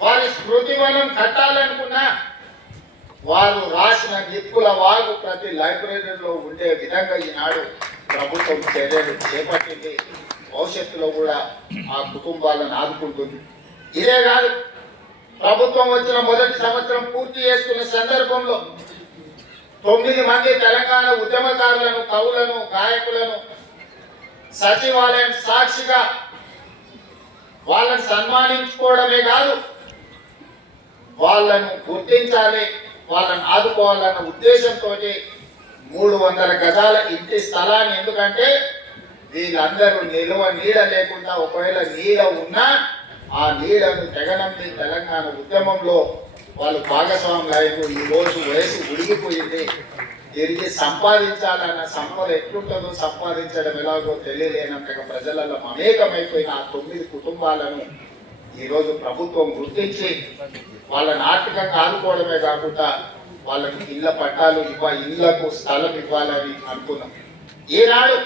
వారి స్మృతి మనం కట్టాలనుకున్నా వారు రాసిన నిప్పుల వాగు ప్రతి లైబ్రరీలో ఉండే విధంగా ఈనాడు ప్రభుత్వం చర్యలు చేపట్టింది. భవిష్యత్తులో కూడా ఆ కుటుంబాలను ఆదుకుంటుంది. ఇదే కాదు ప్రభుత్వం వచ్చిన మొదటి సంవత్సరం పూర్తి చేసుకున్న సందర్భంలో తొమ్మిది మంది తెలంగాణ ఉద్యమకారులను కవులను గాయకులను సచివాలయం సాక్షిగా వాళ్ళని సన్మానించుకోవడమే కాదు వాళ్ళను గుర్తించాలి వాళ్ళని ఆదుకోవాలన్న ఉద్దేశంతో మూడు వందల గజాల ఇంటి స్థలాన్ని. ఎందుకంటే వీళ్ళందరూ నిల్వ నీడ లేకుండా ఒకవేళ నీడ ఉన్నా ఆ నీడను తెగనంది తెలంగాణ ఉద్యమంలో వాళ్ళు భాగస్వాములు ఈ రోజు వయసు ఉడిగిపోయింది తిరిగి సంపాదించాలన్న సంపద ఎట్లుంటుందో సంపాదించడం ఎలాగో తెలియలేనంతగా ప్రజలలో మమేకమైపోయిన ఆ తొమ్మిది కుటుంబాలను ఈరోజు ప్రభుత్వం గుర్తించి వాళ్ళని ఆర్థికంగా ఆదుకోవడమే కాకుండా వాళ్ళకి ఇళ్ళ పట్టాలు ఇవ్వ ఇళ్ళకు స్థలం ఇవ్వాలని అనుకున్నాం. ఈనాడు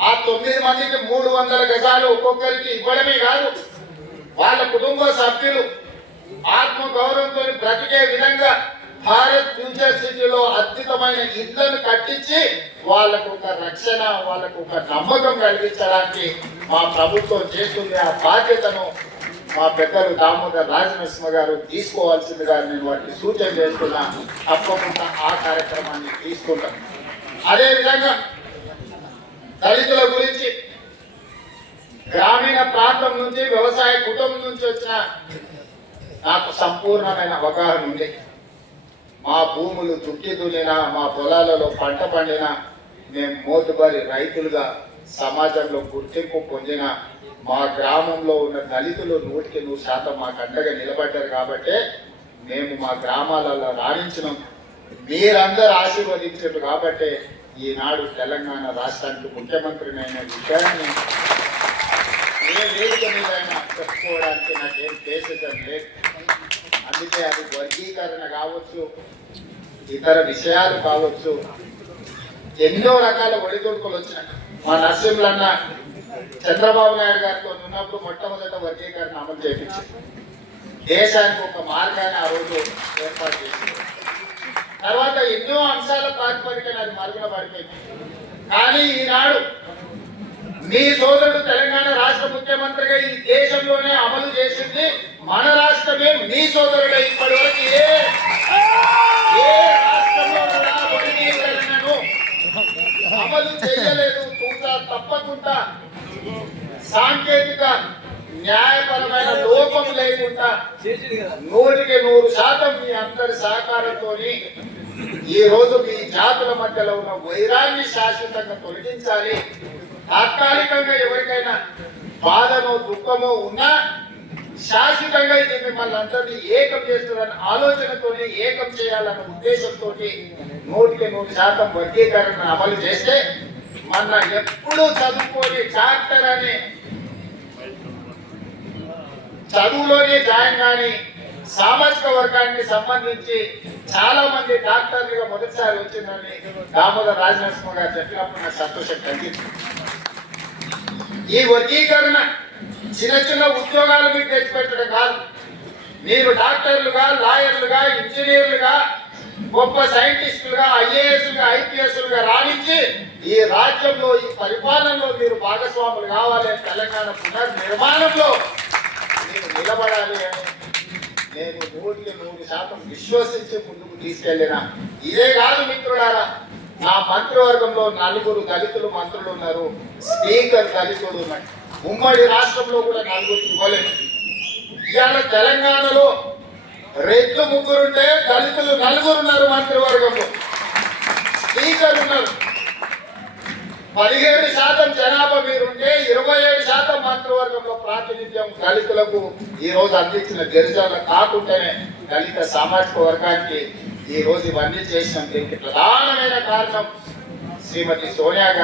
ఆ తొమ్మిది మందికి మూడు వందల గజాలు ఒక్కొక్కరికి ఇవ్వడమే కాదు వాళ్ళ కుటుంబ సభ్యులు ఆత్మ గౌరవంతో బ్రతికే విధంగా భారత్ ఫ్యూచర్ సిటీలో అద్భుతమైన ఇళ్ళను కట్టించి వాళ్ళకు ఒక రక్షణ వాళ్ళకు ఒక నమ్మకం కలిగించడానికి మా ప్రభుత్వం చేస్తుంది ఆ బాధ్యతను మా పెద్దలు దామోదర్ రాజనరసింహ గారు తీసుకోవాల్సిందిగా నేను వాటికి సూచన చేస్తున్నా. తప్పకుండా ఆ కార్యక్రమాన్ని తీసుకుంటాం. అదేవిధంగా దళితుల గురించి గ్రామీణ ప్రాంతం నుంచి వ్యవసాయ కుటుంబం నుంచి వచ్చిన నాకు సంపూర్ణమైన అవగాహన ఉంది. మా భూములు దుక్కి దున్నినా మా పొలాలలో పంట పండినా మేము మోతుబరి రైతులుగా సమాజంలో గుర్తింపు పొందిన మా గ్రామంలో ఉన్న దళితులు నూటికి నూరు శాతం మాకు అండగా నిలబడ్డారు కాబట్టి మేము మా గ్రామాలలో రాణించినాం. మీరందరూ ఆశీర్వదించారు కాబట్టి ఈనాడు తెలంగాణ రాష్ట్రానికి ముఖ్యమంత్రినైన విషయాన్ని ఏ వేదిక మీదైనా చెప్పుకోవడానికి నాకేం చేసేదం లేదు. అందుకే అది వర్గీకరణ కావచ్చు ఇతర విషయాలు కావచ్చు ఎన్నో రకాల ఒడిదొడుకులు వచ్చినాయి. మా నరసింహులన్న చంద్రబాబు నాయుడు గారితో ఉన్నప్పుడు మొట్టమొదట వర్గీకరణ అమలు చేయించింది దేశానికి ఒక మార్గాన్ని ఆ రోజు ఏర్పాటు చేసింది తర్వాత ఎన్నో అంశాల ప్రాతిపదికన అది మరుగున పడిపోయింది. కానీ ఈనాడు మీ సోదరుడు తెలంగాణ రాష్ట్ర ముఖ్యమంత్రిగా ఈ దేశంలోనే అమలు చేసింది మన రాష్ట్రమే మీ సోదరుడే ఇప్పటి వరకు ఏ ఏ రాష్ట్రంలో కూడా వర్గీకరణను అమలు చేయలేదు తూచా తప్పకుండా. సాంకేతిక న్యాయపరమైన లోపం లేకుండా నూటికి నూరు శాతం మీ అందరి సహకారంతో ఈ రోజు మీ జాతుల మధ్యలో ఉన్న వైరాన్ని శాశ్వతంగా తొలగించాలి. తాత్కాలికంగా ఎవరికైనా బాధనో దుఃఖమో ఉన్నా శాశ్వతంగా ఇది మిమ్మల్ని అందరినీ ఏకం చేస్తుందన్న ఆలోచనతోనే ఏకం చేయాలన్న ఉద్దేశంతో నూటికి నూరు శాతం వర్గీకరణ అమలు చేస్తే మన ఎప్పుడు చదువుకొని డాక్టర్ అనే చదువులోనే జాయిన్ కానీ సామాజిక వర్గానికి సంబంధించి చాలా మంది డాక్టర్లుగా మొదటిసారి వచ్చిందని దామోదర్ రాజనరసింహ గారు చెప్పినప్పుడు నాకు సంతోషం కలిగింది. ఈ వర్గీకరణ చిన్న చిన్న ఉద్యోగాలు మీకు తెచ్చిపెట్టడం కాదు. మీరు డాక్టర్లుగా లాయర్లుగా ఇంజనీర్లుగా గొప్ప సైంటిస్టులుగా ఐఏఎస్లుగా ఐపీఎస్లుగా రాణించి ఈ రాజ్యంలో ఈ పరిపాలనలో మీరు భాగస్వాములు కావాలి అని తెలంగాణ పునర్నిర్మాణంలో మీరు నిలబడాలి అని నేను నూటికి నూరు శాతం విశ్వసించి ముందుకు తీసుకెళ్ళిన. ఇదే కాదు మిత్రులారా నా మంత్రివర్గంలో నలుగురు దళితులు మంత్రులు ఉన్నారు. స్పీకర్ దళితుడు ఉన్నాడు. ఉమ్మడి రాష్ట్రంలో కూడా నలుగురికి ఇవ్వలేదు ఇవాళ తెలంగాణలో రెడ్లు ముగ్గురుంటే దళితులు నలుగురు ఉన్నారు మంత్రివర్గంలో. స్పీకర్ ఉన్నారు. పదిహేడు శాతం జనాభా మీరుంటే ఇరవై ఏడు శాతం మంత్రివర్గంలో ప్రాతినిధ్యం దళితులకు. ఈ రోజు అందించిన గిరిజన కాకుండానే దళిత సామాజిక వర్గానికి ఈ రోజు ఇవన్నీ చేసిన దీనికి ప్రధానమైన కారణం శ్రీమతి సోనియా